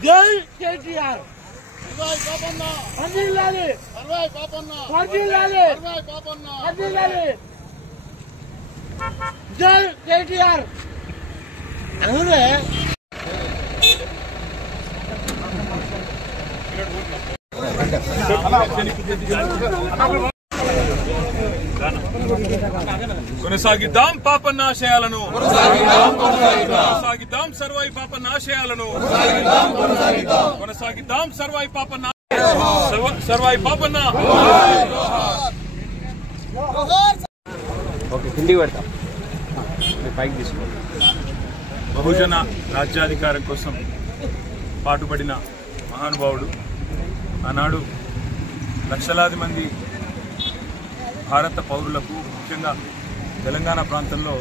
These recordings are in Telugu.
జై కేటీఆర్ జై కేటీఆర్ కొనసాగిద్దాం పాపన్న ఆశయాలను, కొనసాగిద్దాం సర్వాయి పాపన్న ఆశయాలను, కొనసాగిద్దాం సర్వాయి పాపన్న సర్వాయి పాపన్న. బహుజన రాజ్యాధికారం కోసం పాటుపడిన మహానుభావుడు. ఆనాడు లక్షలాది మంది భారత పౌరులకు, ముఖ్యంగా తెలంగాణ ప్రాంతంలో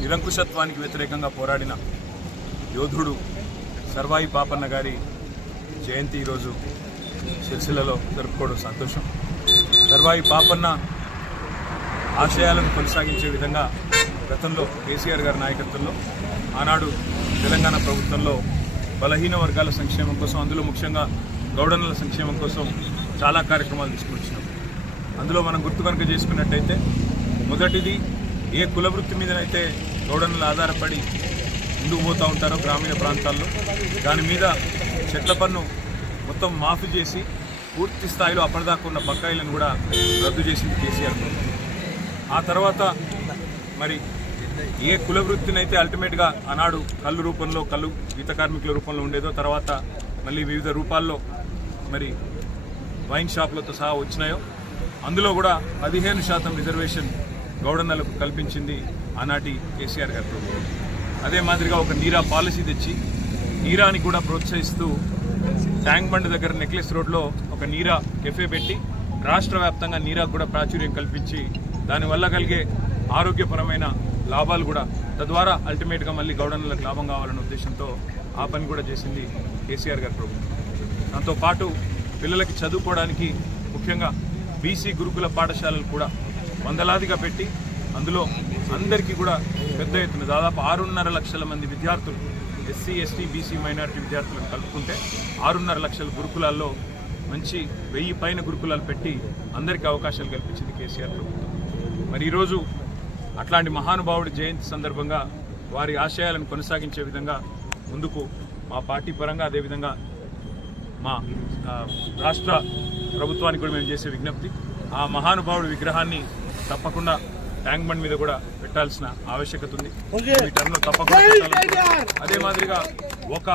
నిరంకుశత్వానికి వ్యతిరేకంగా పోరాడిన యోధుడు సర్వాయి పాపన్న గారి జయంతి ఈరోజు సిరిసిల్లలో జరుపుకోవడం సంతోషం. సర్వాయి పాపన్న ఆశయాలను కొనసాగించే విధంగా గతంలో కేసీఆర్ గారి నాయకత్వంలో ఆనాడు తెలంగాణ ప్రభుత్వంలో బలహీన వర్గాల సంక్షేమం కోసం, అందులో ముఖ్యంగా గౌడనుల సంక్షేమం కోసం చాలా కార్యక్రమాలు తీసుకొచ్చినాం. అందులో మనం గుర్తు కనుక చేసుకున్నట్టయితే మొదటిది, ఏ కులవృత్తి మీదనైతే గౌడనులు ఆధారపడి ముందుకు పోతూ ఉంటారో గ్రామీణ ప్రాంతాల్లో, దాని మీద చెట్ల పన్ను మొత్తం మాఫీ చేసి పూర్తి స్థాయిలో అప్పటిదాకా ఉన్న బకాయిలను కూడా రద్దు చేసింది కేసీఆర్ ప్రభుత్వం. ఆ తర్వాత మరి ఏ కులవృత్తినైతే అల్టిమేట్గా ఆనాడు కళ్ళు రూపంలో, కళ్ళు గీత కార్మికుల రూపంలో ఉండేదో, తర్వాత మళ్ళీ వివిధ రూపాల్లో మరి వైన్ షాపులతో సహా వచ్చినాయో, అందులో కూడా 15% రిజర్వేషన్ గౌడన్నలకు కల్పించింది ఆనాటి కేసీఆర్ గారి ప్రభుత్వం. అదే మాదిరిగా ఒక నీరా పాలసీ తెచ్చి నీరాని కూడా ప్రోత్సహిస్తూ ట్యాంక్ బండ్ దగ్గర నెక్లెస్ రోడ్లో ఒక నీరా కెఫే పెట్టి రాష్ట్ర వ్యాప్తంగా నీరాకు కూడా ప్రాచుర్యం కల్పించి దానివల్ల కలిగే ఆరోగ్యపరమైన లాభాలు కూడా, తద్వారా అల్టిమేట్గా మళ్ళీ గౌడన్నలకు లాభం కావాలనే ఉద్దేశంతో ఆ పని కూడా చేసింది కేసీఆర్ గారి ప్రభుత్వం. దాంతో పాటు పిల్లలకి చదువుకోవడానికి ముఖ్యంగా బీసీ గురుకుల పాఠశాలలు కూడా వందలాదిగా పెట్టి అందులో అందరికీ కూడా పెద్ద ఎత్తున దాదాపు 6.5 లక్షల మంది విద్యార్థులు, ఎస్సీ, ఎస్టీ, బీసీ, మైనారిటీ విద్యార్థులను కలుపుకుంటే 6.5 లక్షల గురుకులాల్లో మంచి 1000 పైన గురుకులాలు పెట్టి అందరికీ అవకాశాలు కల్పించింది కేసీఆర్ ప్రభుత్వం. మరి ఈరోజు అట్లాంటి మహానుభావుడి జయంతి సందర్భంగా వారి ఆశయాలను కొనసాగించే విధంగా ముందుకు మా పార్టీ పరంగా, అదేవిధంగా మా రాష్ట్ర ప్రభుత్వానికి కూడా మేము చేసే విజ్ఞప్తి, ఆ మహానుభావుడి విగ్రహాన్ని తప్పకుండా ట్యాంక్ బండ్ మీద కూడా పెట్టాల్సిన ఆవశ్యకత ఉంది. ఈ టర్మ్లో తప్పకుండా పెట్టాలి. అదే మాదిరిగా ఒక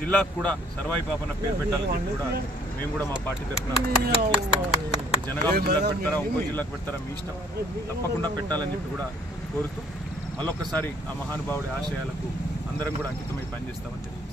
జిల్లాకు కూడా సర్వాయి పాపన్న పేరు పెట్టాలని కూడా మేము కూడా మా పార్టీ తరఫున జనగామ జిల్లాకు పెడతారా, ఇంకో జిల్లాకు పెడతారా మీ ఇష్టం, తప్పకుండా పెట్టాలని చెప్పి కూడా కోరుతూ మళ్ళొక్కసారి ఆ మహానుభావుడి ఆశయాలకు అందరం కూడా అంకితమై పనిచేస్తామని తెలియదు.